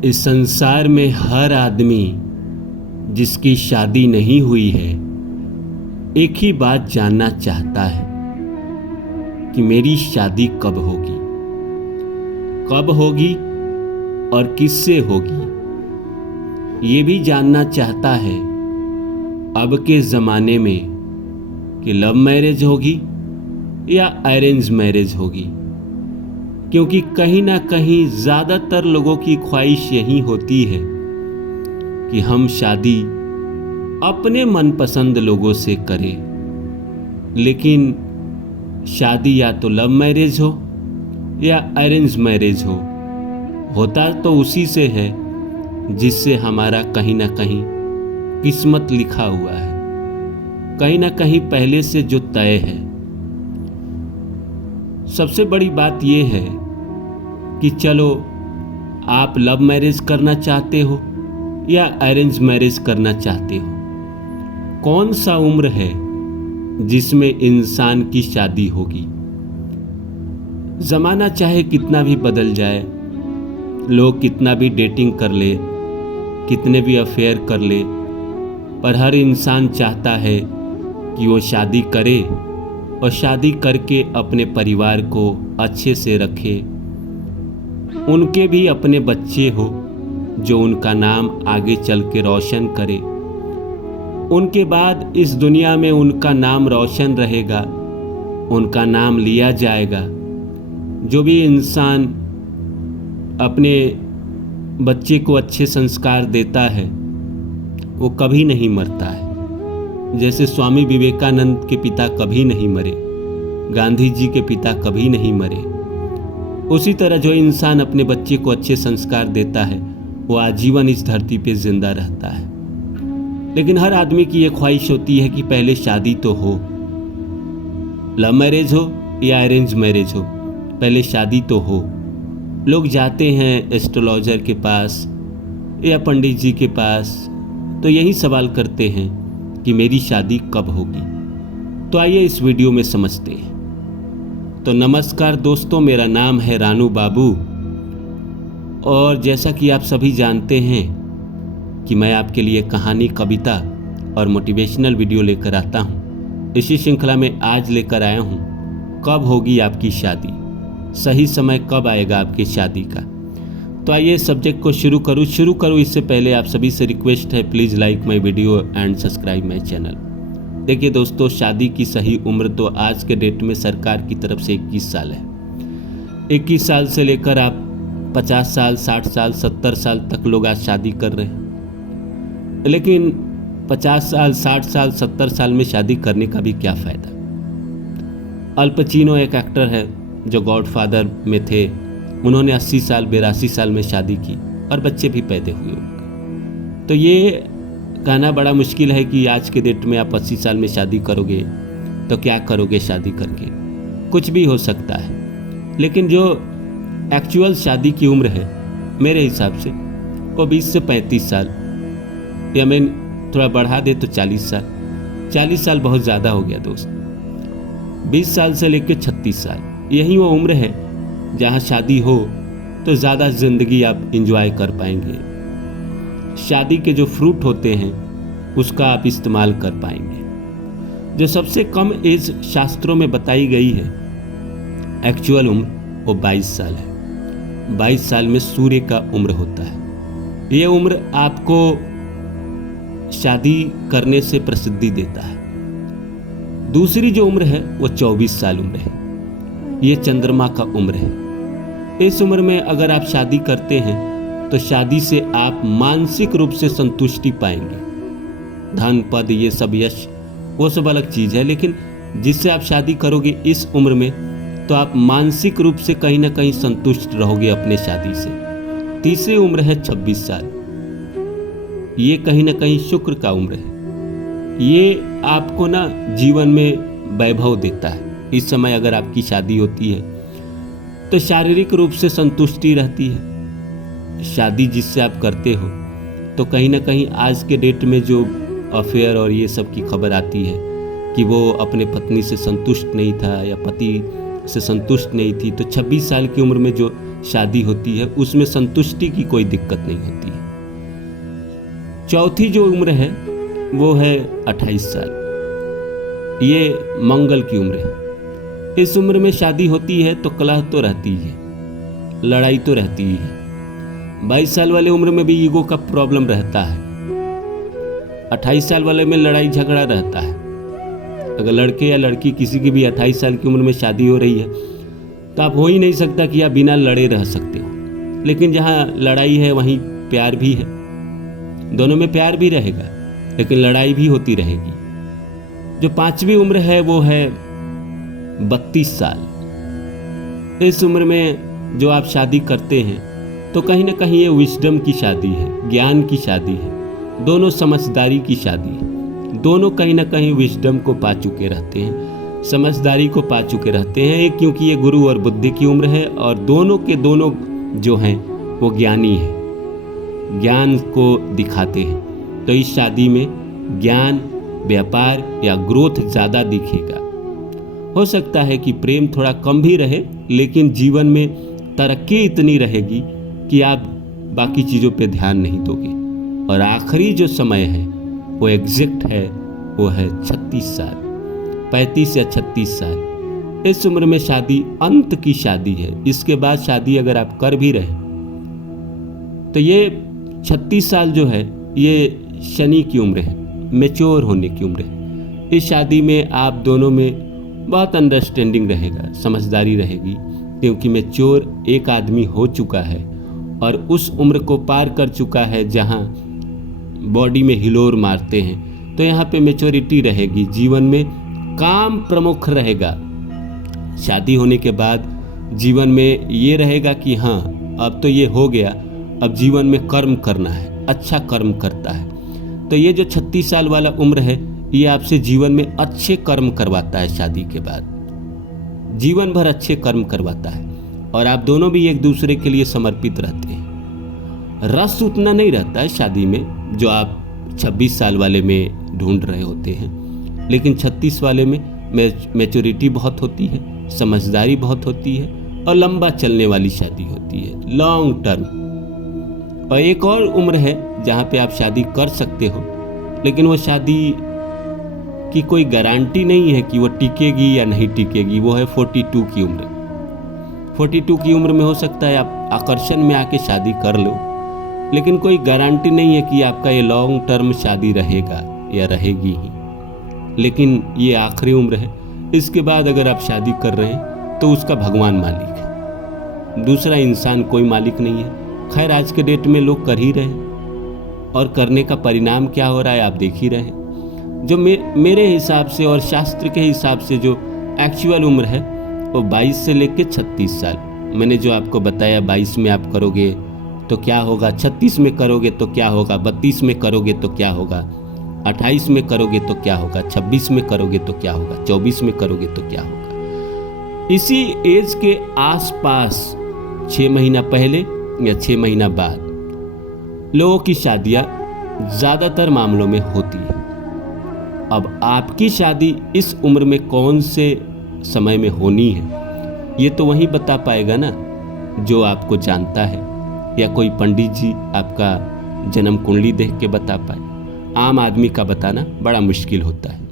इस संसार में हर आदमी जिसकी शादी नहीं हुई है एक ही बात जानना चाहता है कि मेरी शादी कब होगी और किससे होगी। ये भी जानना चाहता है अब के ज़माने में कि लव मैरिज होगी या अरेंज मैरिज होगी, क्योंकि कहीं ना कहीं ज़्यादातर लोगों की ख्वाहिश यही होती है कि हम शादी अपने मनपसंद लोगों से करें। लेकिन शादी या तो लव मैरिज हो या अरेंज मैरिज हो, होता तो उसी से है जिससे हमारा कहीं ना कहीं किस्मत लिखा हुआ है, कहीं ना कहीं पहले से जो तय है। सबसे बड़ी बात यह है कि चलो आप लव मैरिज करना चाहते हो या अरेंज मैरिज करना चाहते हो, कौन सा उम्र है जिसमें इंसान की शादी होगी। ज़माना चाहे कितना भी बदल जाए, लोग कितना भी डेटिंग कर ले, कितने भी अफेयर कर ले, पर हर इंसान चाहता है कि वो शादी करे और शादी करके अपने परिवार को अच्छे से रखे, उनके भी अपने बच्चे हो जो उनका नाम आगे चल के रोशन करे। उनके बाद इस दुनिया में उनका नाम रोशन रहेगा, उनका नाम लिया जाएगा। जो भी इंसान अपने बच्चे को अच्छे संस्कार देता है वो कभी नहीं मरता है। जैसे स्वामी विवेकानंद के पिता कभी नहीं मरे, गांधी जी के पिता कभी नहीं मरे, उसी तरह जो इंसान अपने बच्चे को अच्छे संस्कार देता है वो आजीवन इस धरती पे जिंदा रहता है। लेकिन हर आदमी की ये ख्वाहिश होती है कि पहले शादी तो हो, लव मैरिज हो या अरेंज मैरिज हो, पहले शादी तो हो। लोग जाते हैं एस्ट्रोलॉजर के पास या पंडित जी के पास, तो यही सवाल करते हैं कि मेरी शादी कब होगी। तो आइए इस वीडियो में समझते हैं। तो नमस्कार दोस्तों, मेरा नाम है रानू बाबू और जैसा कि आप सभी जानते हैं कि मैं आपके लिए कहानी, कविता और मोटिवेशनल वीडियो लेकर आता हूं। इसी श्रृंखला में आज लेकर आया हूं कब होगी आपकी शादी, सही समय कब आएगा आपकी शादी का। तो आइए सब्जेक्ट को शुरू करूँ। इससे पहले आप सभी से रिक्वेस्ट है, please like my video and subscribe my channel. देखिए दोस्तों, शादी की सही उम्र तो आज के डेट में सरकार की तरफ से 21 साल है। 21 साल से लेकर आप 50 साल, 60 साल, 70 साल तक लोग आज शादी कर रहे हैं। लेकिन 50 साल, 60 साल, 70 साल में शादी करने का भी क्या फ़ायदा। अल पचिनो एक एक्टर है जो गॉडफादर में थे, उन्होंने 80 साल, 82 साल में शादी की और बच्चे भी पैदा हुए उनके। तो ये कहना बड़ा मुश्किल है कि आज के डेट में आप 80 साल में शादी करोगे तो क्या करोगे शादी करके, कुछ भी हो सकता है। लेकिन जो एक्चुअल शादी की उम्र है मेरे हिसाब से वो 20 से 35 साल, या मैं थोड़ा बढ़ा दे तो 40 साल। 40 साल बहुत ज़्यादा हो गया दोस्त। 20 साल से लेकर 36 साल, यही वो उम्र है जहाँ शादी हो तो ज़्यादा ज़िंदगी आप इंजॉय कर पाएंगे। शादी के जो फ्रूट होते हैं उसका आप इस्तेमाल कर पाएंगे। जो सबसे कम एज शास्त्रों में बताई गई है, एक्चुअल उम्र, वो 22 साल है। 22 साल में सूर्य का उम्र होता है। ये उम्र आपको शादी करने से प्रसिद्धि देता है। दूसरी जो उम्र है वो 24 साल उम्र है। ये चंद्रमा का उम्र है। इस उम्र में अगर आप शादी करते हैं तो शादी से आप मानसिक रूप से संतुष्टि पाएंगे। धन, पद, ये सब यश, वो सब अलग चीज़ है, लेकिन जिससे आप शादी करोगे इस उम्र में तो आप मानसिक रूप से कहीं ना कहीं संतुष्ट रहोगे अपने शादी से। तीसरी उम्र है 26 साल। ये कहीं ना कहीं शुक्र का उम्र है। ये आपको ना जीवन में वैभव देता है। इस समय अगर आपकी शादी होती है तो शारीरिक रूप से संतुष्टि रहती है। शादी जिससे आप करते हो तो कहीं ना कहीं आज के डेट में जो अफेयर और ये सब की खबर आती है कि वो अपने पत्नी से संतुष्ट नहीं था या पति से संतुष्ट नहीं थी, तो 26 साल की उम्र में जो शादी होती है उसमें संतुष्टि की कोई दिक्कत नहीं होती है। चौथी जो उम्र है वो है 28 साल। ये मंगल की उम्र है। इस उम्र में शादी होती है तो कलह तो रहती है, लड़ाई तो रहती ही है। 22 साल वाले उम्र में भी ईगो का प्रॉब्लम रहता है। 28 साल वाले में लड़ाई झगड़ा रहता है। अगर लड़के या लड़की किसी की भी 28 साल की उम्र में शादी हो रही है तो आप हो ही नहीं सकता कि आप बिना लड़े रह सकते हो। लेकिन जहाँ लड़ाई है वहीं प्यार भी है, दोनों में प्यार भी रहेगा लेकिन लड़ाई भी होती रहेगी। जो 5वीं उम्र है वो है 32 साल। इस उम्र में जो आप शादी करते हैं तो कहीं ना कहीं ये विजडम की शादी है, ज्ञान की शादी है, दोनों समझदारी की शादी है। दोनों कहीं ना कहीं विजडम को पा चुके रहते हैं, समझदारी को पा चुके रहते हैं। एक क्योंकि ये गुरु और बुद्धि की उम्र है और दोनों के दोनों जो हैं वो ज्ञानी हैं, ज्ञान को दिखाते हैं। तो इस शादी में ज्ञान, व्यापार या ग्रोथ ज़्यादा दिखेगा। हो सकता है कि प्रेम थोड़ा कम भी रहे लेकिन जीवन में तरक्की इतनी रहेगी कि आप बाकी चीज़ों पे ध्यान नहीं दोगे। और आखिरी जो समय है वो एग्जैक्ट है, वो है 36 साल, 35 या 36 साल। इस उम्र में शादी अंत की शादी है। इसके बाद शादी अगर आप कर भी रहे तो ये 36 साल जो है ये शनि की उम्र है, मैच्योर होने की उम्र है। इस शादी में आप दोनों में बहुत अंडरस्टैंडिंग रहेगा, समझदारी रहेगी, क्योंकि मैच्योर एक आदमी हो चुका है और उस उम्र को पार कर चुका है जहाँ बॉडी में हिलोर मारते हैं। तो यहाँ पे मैच्योरिटी रहेगी, जीवन में काम प्रमुख रहेगा। शादी होने के बाद जीवन में ये रहेगा कि हाँ अब तो ये हो गया, अब जीवन में कर्म करना है, अच्छा कर्म करता है। तो ये जो 36 साल वाला उम्र है ये आपसे जीवन में अच्छे कर्म करवाता है। शादी के बाद जीवन भर अच्छे कर्म करवाता है और आप दोनों भी एक दूसरे के लिए समर्पित रहते हैं। रस उतना नहीं रहता है शादी में जो आप 26 साल वाले में ढूंढ रहे होते हैं, लेकिन 36 वाले में मैच्योरिटी बहुत होती है, समझदारी बहुत होती है और लंबा चलने वाली शादी होती है, लॉन्ग टर्म। और एक और उम्र है जहाँ पे आप शादी कर सकते हो लेकिन वो शादी की कोई गारंटी नहीं है कि वो टिकेगी या नहीं टिकेगी। वो है 42 की उम्र। 42 की उम्र में हो सकता है आप आकर्षण में आके शादी कर लो, लेकिन कोई गारंटी नहीं है कि आपका ये लॉन्ग टर्म शादी रहेगा या रहेगी ही। लेकिन ये आखिरी उम्र है। इसके बाद अगर आप शादी कर रहे हैं तो उसका भगवान मालिक है, दूसरा इंसान कोई मालिक नहीं है। खैर आज के डेट में लोग कर ही रहे हैं और करने का परिणाम क्या हो रहा है आप देख ही रहे हैं। जो मेरे हिसाब से और शास्त्र के हिसाब से जो एक्चुअल उम्र है वो 22 से लेकर 36 साल। मैंने जो आपको बताया 22 में आप करोगे तो क्या होगा, 36 में करोगे तो क्या होगा, 32 में करोगे तो क्या होगा, 28 में करोगे तो क्या होगा, 26 में करोगे तो क्या होगा, 24 में करोगे तो क्या होगा। इसी एज के आसपास 6 महीना पहले या 6 महीना बाद लोगों की शादियां ज़्यादातर मामलों में होती है। अब आपकी शादी इस उम्र में कौन से समय में होनी है ये तो वही बता पाएगा ना जो आपको जानता है, या कोई पंडित जी आपका जन्म कुंडली देख के बता पाए। आम आदमी का बताना बड़ा मुश्किल होता है।